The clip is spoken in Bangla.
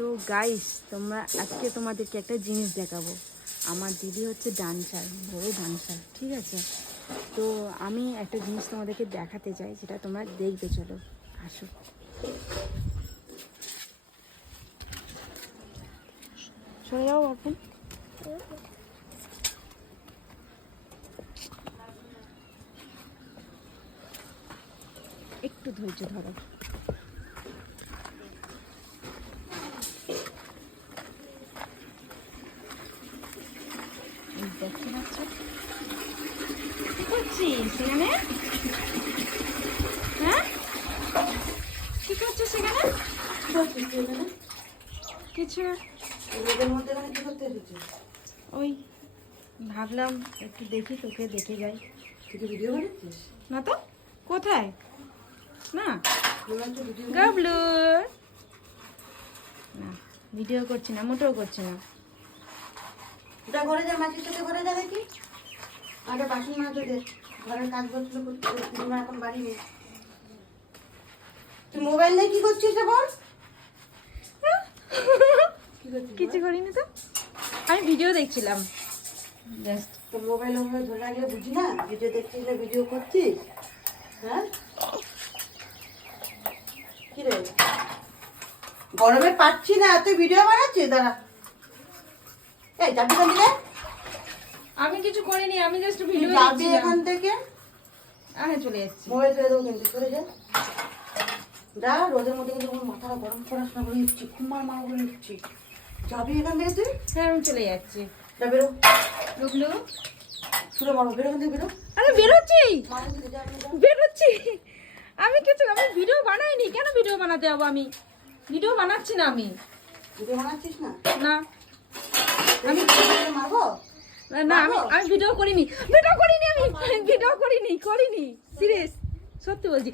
তো গাইস তোমরা আজকে তোমাদেরকে একটা জিনিস দেখাবো। আমার দিদি হচ্ছে ডান্সার, বড় ডান্সার, ঠিক আছে? তো আমি একটা জিনিস তোমাদেরকে দেখাতে চাই, যেটা তোমরা দেখবে। চলো আসো। সরে যাও আপনি। একটু ধৈর্য ধরো। দেখতে পাচ্ছ কি করছিস সেখানে? হ্যাঁ, কি করছিস সেখানে? কিছু ওই ভাবলাম একটু দেখি, তোকে দেখে যাই। ভিডিও বানাচ্ছিস না তো, কোথায়? না গাবলু, না ভিডিও করছি না, মোটেও করছি না। যা ঘরে যা, মাটির সাথে ঘরে যা, দেখি আরে বাসন মাজতে দে, ঘরের কাজ করছিল করতে দিদিমা এখন বাড়ি নেই। তুই মোবাইল নিয়ে কি করছিস রে বল? কিছু করিনি তো, আমি ভিডিও দেখছিলাম জাস্ট। তো মোবাইল ওভাবে ধরে রাখলে বুঝি না ভিডিও দেখছিস না ভিডিও করছিস? হ্যাঁ কি রে, গরমে পাচ্ছি না তুই ভিডিও বানাচ্ছিস? দাঁড়া, এই যাবি কেন রে? আমি কিছু করিনি, আমি জাস্ট ভিডিও যাবি দেখছিলাম। এখান থেকে? আরে চলে যাচ্ছি। মোবাইল ফেলে দেবো কিন্তু, চলে যা। যা, রোদের মধ্যে কিন্তু আমার মাথাটা গরম করাস না, করে নিচ্ছি, কুমার মার করে নিচ্ছি। যাবি এখান থেকে তুই? হ্যাঁ আমি চলে যাচ্ছি। যা বেরো, গুবলু শুনে মারো, বেরো এখান থেকে বেরো। আরে বেরোচ্ছি, মারো দিদি, যা, যা। বেরোচ্ছি। আমি ভিডিও বানাইনি। কেন ভিডিও বানাতে যাবো? আমি ভিডিও বানাচ্ছি না। আমি ভিডিও বানাচ্ছিস না? না, আমি মারবো? না আমি ভিডিও করিনি, আমি ভিডিও করিনি, সিরিয়াস সত্যি বলছি।